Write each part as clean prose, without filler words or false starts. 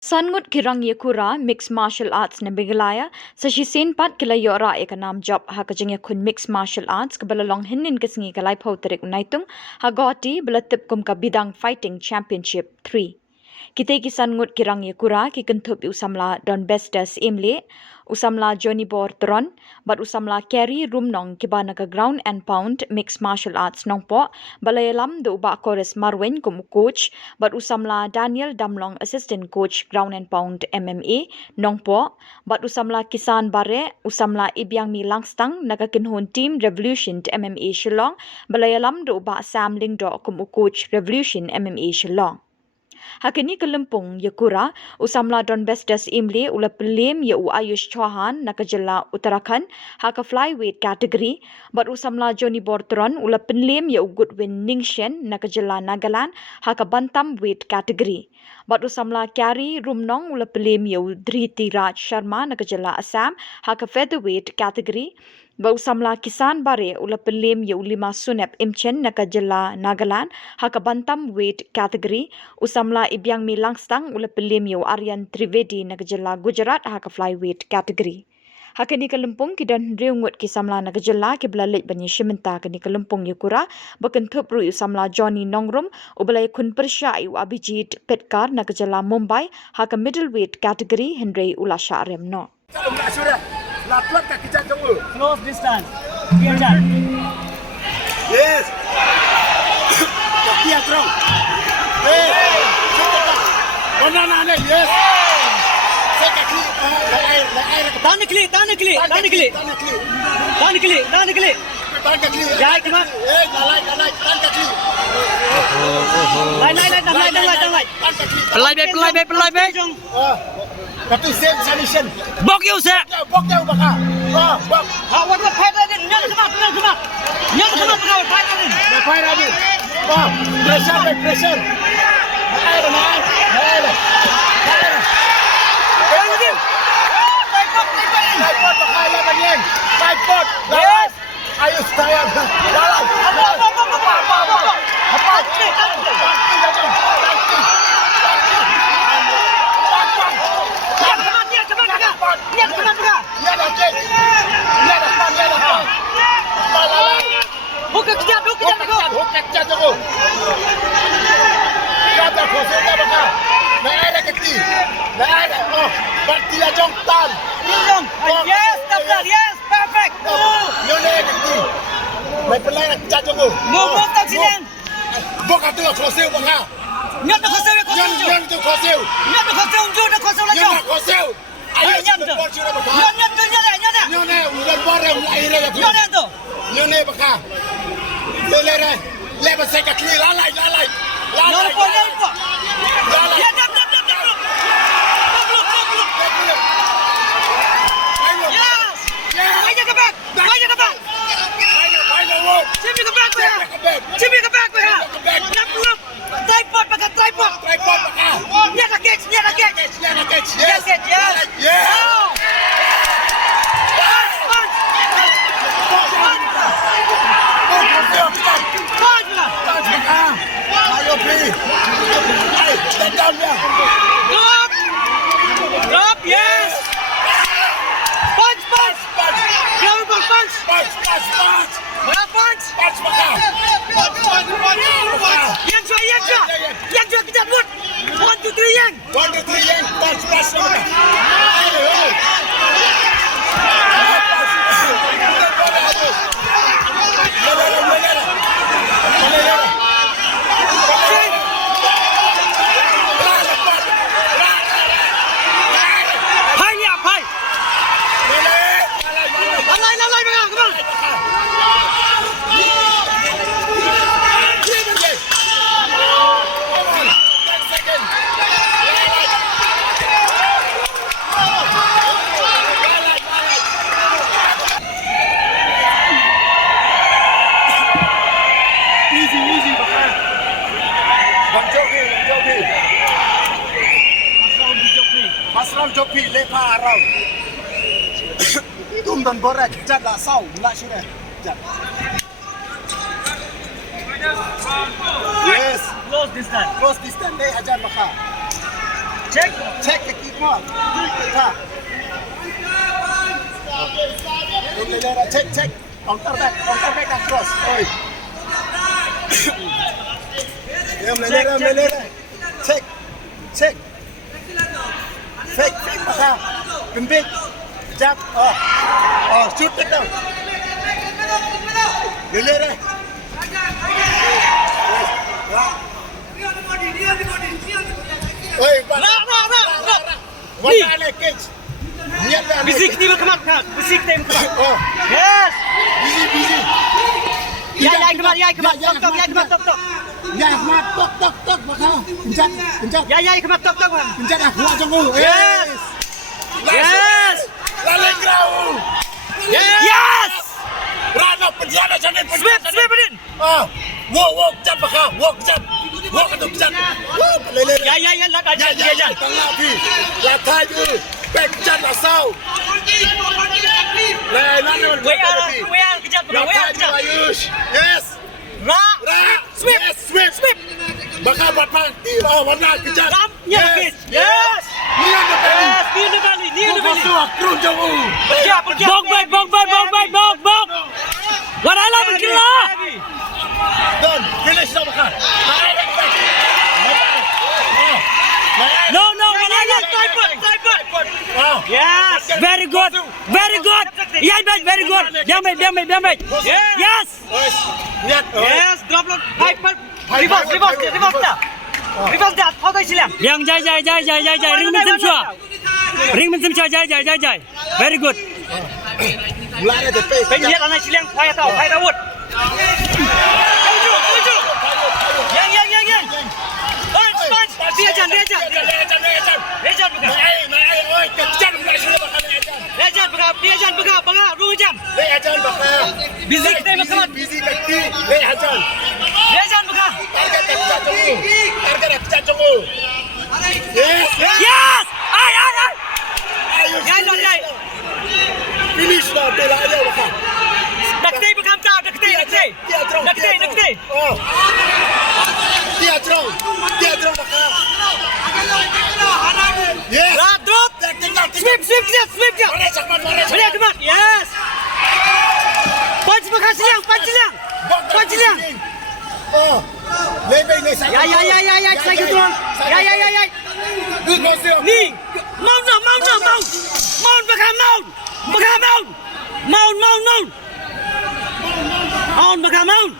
Ngut kirang ye Kura mixed martial arts na Meghalaya sa shisin pat kila yora e kanam job ha kajeng kun mixed martial arts kabalalong hinin kasingi kalai pau tarik unaitung ha goti belatip kum ka bidang fighting championship 3. Kita kisan ngut kirang ye Kura ki kentup usamla Don Bestas Imle usamla Johnny Bor Tron but usamla carry rumnong kibana ka ground and pound mixed martial arts nongpo balayalam do uba chorus Marwen kum coach but usamla Daniel Damlong assistant coach ground and pound MMA nongpo but usamla Kisan Bare usamla Ibyang Mi Langstang nagakinhon team Revolution MMA Shillong balayalam do uba Sam Lingdo kum coach Revolution MMA Shillong. Hakini kelempung ye Kura usamla Don Bestas Imle ula pelim ye Ayush Chauhan naka Jylla Uttarakhand haka flyweight category but usamla Johnny Bortron ula pelim ye Goodwin Ningshen naka Jylla Nagaland haka bantamweight category but usamla Kyari Rumnong ula pelim ye Dhriti Raj Sharma naka Jylla Assam haka featherweight category ba usamla Kisan Bare ula pelim ye Lima Sunep Imchen naka Jylla Nagaland haka bantamweight category usamla Ibyang Mi Langstang ula pelim ye Aryan Trivedi naka Jylla Gujarat haka flyweight category. Haka ni kalempung kidan riungut ki samla naka Jylla ki belalit banyi shimenta kini kalempung ye Kura bakan thupru usamla Johnny Nongrum ubalai kun persya yu Abhijit Petkar naka Jylla Mumbai haka middleweight category Henry Ulasha Remno. Close distance. Yes. Dia strong. Banana yes. Tahan klik. Jai kena. Naik. Pelai baik. Tapi same submission. Bok you sir. Bok baka. Bok. What the fight again? Nyam kena. Fight again. Pressure. Yes. Ayo saya. Buka kejap. Kata kosong dah baka. Naik kecil. Bertia jongtan. Yes, tabrak. Yes, perfect. Naik kecil. Naik pelai nak cat jonggo. Move tak sini. Buka tu kosong baka. Nyam tu kosong. Yang tu kosong. Nyam tu kosong ju dah kosong lagi. Yang kosong. Ayo nyam tu. Nyam tu nyala. Nyone udah borang air ya. Nyala tu. Nyone baka. Lele. Lepas saya kecil lalai. Nyala po. Ya dap. Yes. Ayo ke back. Sini ke back. Look. Tripod baka. Ni ada catch. Yes. Ayo beri. Stand down ya. Drop. Yes. Punch. Global punch. Punch. Punch. Yang jual kita buat. 1, 2, 3 yang. 1, 2, 3 yang. Punch. Pasram jopi lepa arau. Tum dan borak jat la sau la sini. Jat. Yes. Close distance. Close distance. Deh ajar maka. Check. Check cái kỹ mỏ. Tha. Check. Counter back across. Oi. Melera. Check. Fake Baka. Kembik. Jab. Shoot it down. Melera. Oi, Ra. What are the kids? Bisik ni come up. Bisik time come up. Oh, Yes. busy. Yai come up. Tok. Ya, mat tok Baka. Kencang. Yai come up. Tok. Kencang aku aja ngul. Yes. Lale grau. Yes. Rana penjara jangan Sweep in. Walk jump Baka. Walk jump. Walk itu jump. Lele. Ya, lat aja. Tengah pi. Latai tu. Back jump asal. Lele Where kejap. Yes. Ra. Sweep. Baka batang. Warna kejar. Ram. Yes. Near the belly. Near the belly. Kru jauh. Bong. What I love Jylla. Done. Finish now Baka. No. What I love tripod. Yes. Very good. Yai back. Very good. Diam baik. Yes. Yes. Drop. Tripod. Reverse dah. How kai Shillong? Yang jai. Ring men semua jai. Very good. Mulai ada face. Pengen lihat anak Shillong fire wood. Tuju. Yang. Punch. Dia ajan. Lejan buka. Oi, kejar mulai sudah Baka lejan. Lejan buka. Ruang jam. Lejan Baka. Busy kita makan. Busy lagi. Lejan. Lejan buka. Target kejar jauh. Yes. Ai. Yai. Finish dah bola aja Baka. Dakte bukan tak. Dakte. Oh. Dia drone Baka. Yes. Drop. Sweep dia. Boleh kemat. Yes. Punch bukan Shillong. Punch Shillong. Oh. Lebih ni saya. Ya. Saya ketuan. Ya. Good goal. Ni. Mount. Bukan mount. Mount. Bukan mount.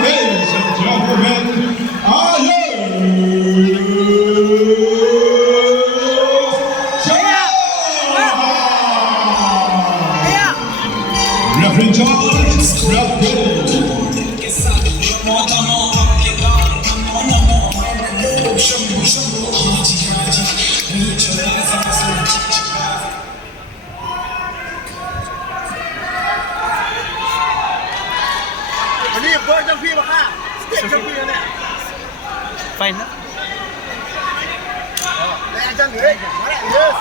Ladies and gentlemen, Reverend Ini boy trong phi Baka. Step trong phi này. Fine. Lejan. Yes.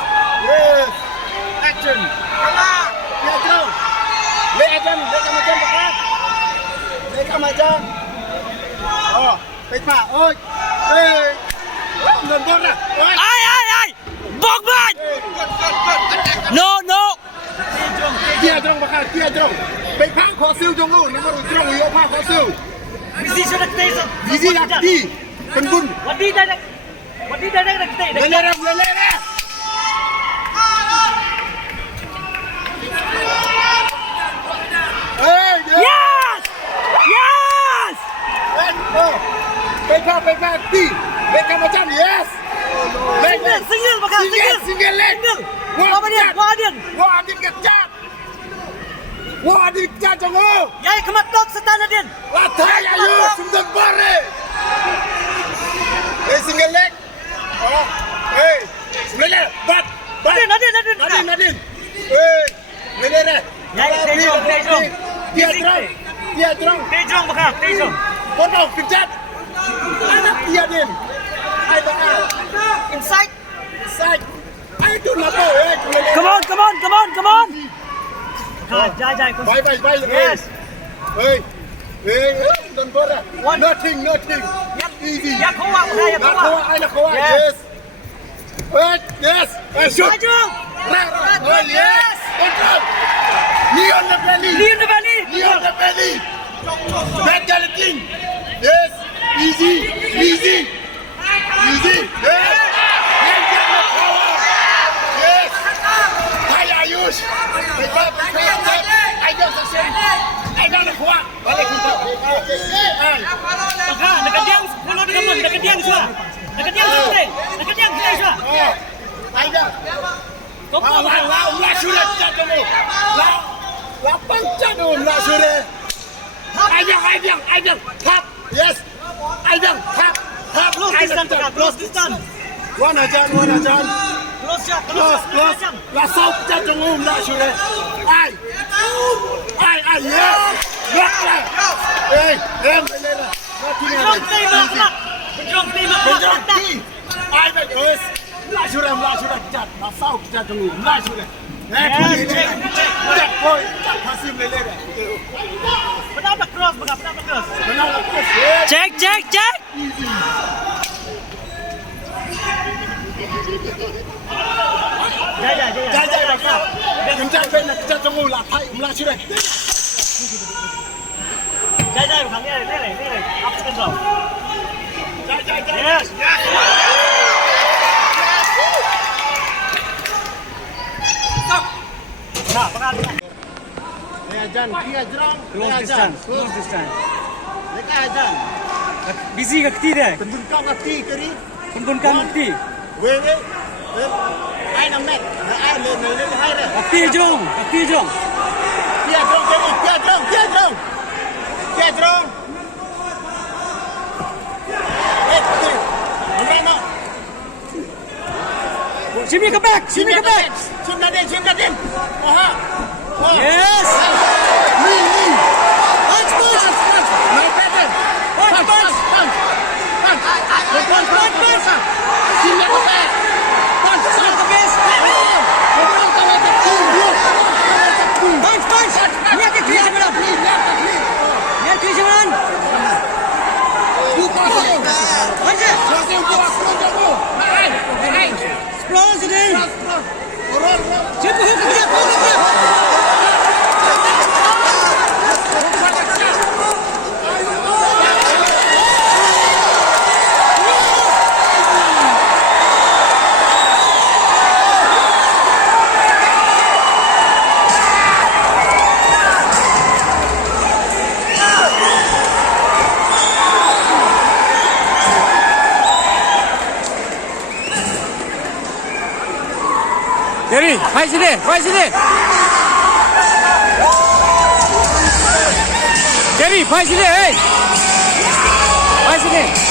Action. Dia drone. Lejan macam Baka. Lejan macam. Oh, pepa. Oi. Nonton dah. Oi. Ai. Bong ban. No. Dia drone Baka. Pepa kau siu jong lu. Nombor drone yo pa kau siu. Busy sudah kita. Busy lagi. Pengun. Wadi dah kita. Lele. Hey. Yes. Oh. Pepa ti. Mereka macam yes. Single Baka. Single leg. Apa dia? Wah, dia kejar. Wah, dia kejar jonggo. Yai kemat tok setan dia. Latai ayo, sumber bare. Single leg. Oh. Hey. Lele. Bat. Nadin. Hey. Lele. Dia drone. Tejong Baka. Potong kejar. Anak dia din. Hai Baka. Inside. Ai tu lapo. Come on. Jai. Bye. Yes. Hey. don't bother. Nothing. Easy. Yang kuat, yang Nak kuat. kuat, nak kuat. Yes. Yes. Shoot. Maju. Yes. Control. Knee on the belly. Knee on the belly. Knee on the belly. That galloping. Yes. Easy. Yes. Yes. Hi Ayush. I don't kuat. Balik kita. Maka dekat dia, kalau dekat mana, dekat dia semua. Dekat dia semua. Dekat dia semua. Aida. Kau La sudah jatuh. La pancang la sudah. Aida. Tap. Yes. Aida. Tap. Close distance. One ajan. Close shot. Close. La sau jatuh la sudah. Ai. Yes. Block lah. Melera. Penjong ti. Ai baik terus. La sudah jat. La sau jatuh la sudah. Cek boy. Cek kasih melera. Benar cross. Check. Jaya. Kencang benar kencang tunggu lah. Hai, mula sudah. Jaya, bukan ni. Up second row. Jaya. Yes. Nah, pengal. Ajan, dia jerang. Close distance. Mereka ajan. Busy ke keti dia? Tentukan hati kiri. Kumpulkan keti. Wewe. Ai nak met. Ai le hai re. Keti jom. Dia jerang kiri. Dia jerang. Mana? Sini ke back. Sim Nadin. Oha. Yes. Ni. Punch. No better. Punch. Sim Nadin. Punch. Punch. Niat ke kiri sebelah. Niat kiri sebelah. Explose dia. Cepat hook. Jerry, mai sini. Jerry, mai sini, hey. Mai sini.